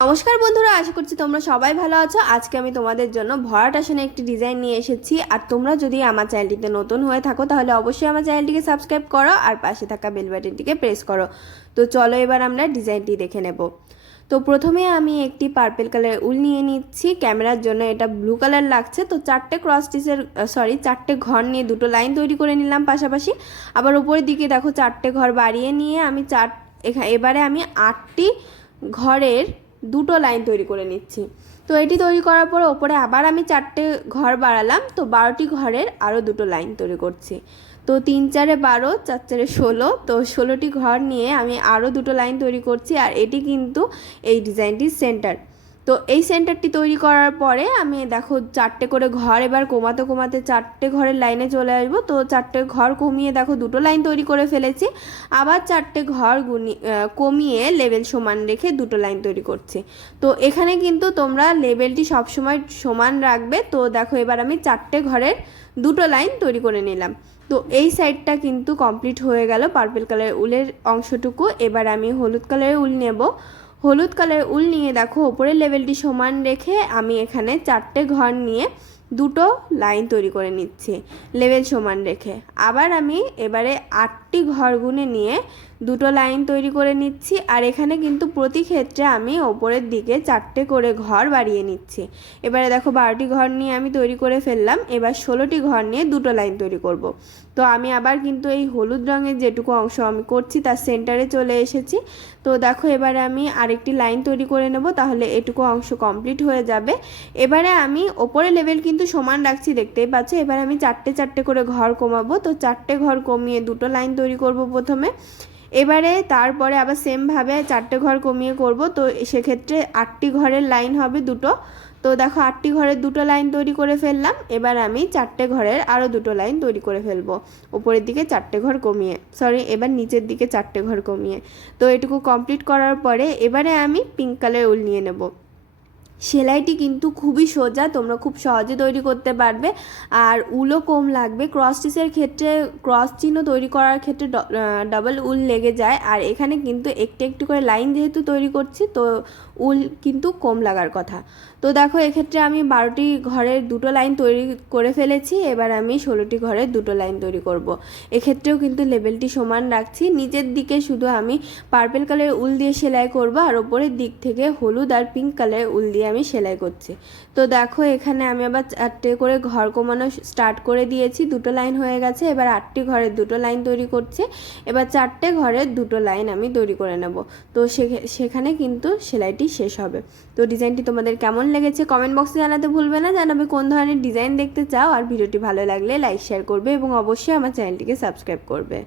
নমস্কার বন্ধুরা, আশা করছি তোমরা সবাই ভালো আছো। আজকে আমি তোমাদের জন্য ভরাট আসনে একটি ডিজাইন নিয়ে এসেছি। আর তোমরা যদি আমার চ্যানেলটিতে নতুন হয়ে থাকো তাহলে অবশ্যই আমার চ্যানেলটিকে সাবস্ক্রাইব করো আর পাশে থাকা বেল বাটনটিকে প্রেস করো। তো চলো এবার আমরা ডিজাইনটি দেখে নেব। তো প্রথমে আমি একটি পার্পল কালারের উল নিয়ে নিচ্ছি। ক্যামেরার জন্য এটা ব্লু কালার লাগছে। তো চারটে ঘর নিয়ে দুটো লাইন তৈরি করে নিলাম পাশাপাশি। আবার উপরের দিকে দেখো চারটে ঘর বাড়িয়ে নিয়ে আমি এবারে আমি 8টি ঘরের দুটো লাইন তৈরি করে নিচ্ছি। তো এটি তৈরি করার পর ওপরে আবার আমি 4টে ঘর বাড়ালাম। তো 12টি ঘরের আরও দুটো লাইন তৈরি করছি। তো 3 4 12, 4 4 16, তো 16টি ঘর নিয়ে আমি আরও দুটো লাইন তৈরি করছি। আর এটি কিন্তু এই ডিজাইনটির সেন্টার। তো এই সেন্টারটি তৈরি করার পরে আমি দেখো 4টে করে ঘর এবার কমাতে কমাতে 4টে ঘরের লাইনে চলে আসবো। তো 4টে ঘর কমিয়ে দেখো দুটো লাইন তৈরি করে ফেলেছি। আবার 4টে ঘর কমিয়ে লেভেল সমান রেখে দুটো লাইন তৈরি করছি। তো এখানে কিন্তু তোমরা লেভেলটি সবসময় সমান রাখবে। তো দেখো এবার আমি 4টে ঘরের দুটো লাইন তৈরি করে নিলাম। তো এই সাইডটা কিন্তু কমপ্লিট হয়ে গেল পার্পল কালারের উলের অংশটুকু। এবার আমি হলুদ কালারের উল নেব। হলুদ কালারের উল নিয়ে দেখো ওপরের লেভেলটি সমান রেখে আমি এখানে 4টে ঘর নিয়ে দুটো লাইন তৈরি করে নিচ্ছি লেভেল সমান রেখে। আবার আমি এবারে 8টি ঘর গুনে নিয়ে দুটো লাইন তৈরি করে নিচ্ছি। আর এখানে কিন্তু প্রতি ক্ষেত্রে আমি ওপরের দিকে 4টে করে ঘর বাড়িয়ে নিচ্ছি। এবারে দেখো 12টি ঘর নিয়ে আমি তৈরি করে ফেললাম। এবার 16টি ঘর নিয়ে দুটো লাইন তৈরি করব। তো আমি আবার কিন্তু এই হলুদ রঙের যেটুকু অংশ আমি করছি তার সেন্টারে চলে এসেছি। তো দেখো এবারে আমি আরেকটি লাইন তৈরি করে নেব, তাহলে এটুকু অংশ কমপ্লিট হয়ে যাবে। এবারে আমি ওপরে লেভেল কিন্তু সমান রাখছি, দেখতেই পাচ্ছ। এবারে আমি 4টে করে ঘর কমাবো। তো 4টে ঘর কমিয়ে দুটো লাইন তৈরি করব প্রথমে। এবারে তারপরে আবার সেমভাবে 4টে ঘর কমিয়ে করব। তো সেক্ষেত্রে 8টি ঘরের লাইন হবে দুটো। তো দেখো 8টি ঘরের দুটো লাইন তৈরি করে ফেললাম। এবার আমি 4টে ঘরের আরও দুটো লাইন তৈরি করে ফেলবো উপরের দিকে 4টে ঘর কমিয়ে, এবার নিচের দিকে 4টে ঘর কমিয়ে। তো এটুকু কমপ্লিট করার পরে এবারে আমি পিঙ্ক কালার উল নিয়ে নেব। সেলাইটি কিন্তু খুবই সোজা, তোমরা খুব সহজে তৈরি করতে পারবে। আর উলও কম লাগবে। ক্রস স্টিচের ক্ষেত্রে ক্রস চিহ্ন তৈরি করার ক্ষেত্রে ডাবল উল লেগে যায়। আর এখানে কিন্তু একটু একটু করে লাইন যেহেতু তৈরি করছি, তো উল কিন্তু কম লাগার কথা। তো দেখো এক্ষেত্রে আমি 12টি ঘরের দুটো লাইন তৈরি করে ফেলেছি। এবার আমি 16টি ঘরের দুটো লাইন তৈরি করব। এক্ষেত্রেও কিন্তু লেভেলটি সমান রাখছি। নিচের দিকে শুধু আমি পার্পল কালারের উল দিয়ে সেলাই করব, আর ওপরের দিক থেকে হলুদ আর পিঙ্ক কালারের উল দিয়ে আমি সেলাই করছি। তো দেখো এখানে আমি আবার 4টে করে ঘর কমানো স্টার্ট করে দিয়েছি। দুটো লাইন হয়ে গেছে। এবার 8টি ঘরের দুটো লাইন তৈরি করছি। এবার 4টে ঘরের দুটো লাইন আমি তৈরি করে নেব। তো সেখানে কিন্তু সেলাইটি শেষ হবে। তো ডিজাইনটি তোমাদের কেমন লেগেছে কমেন্ট বক্সে জানাতে ভুলবে না। জানাবে কোন ধরনের ডিজাইন দেখতে চাও। আর ভিডিওটি ভালো লাগলে লাইক শেয়ার করবে এবং অবশ্যই আমার চ্যানেলটিকে সাবস্ক্রাইব করবে।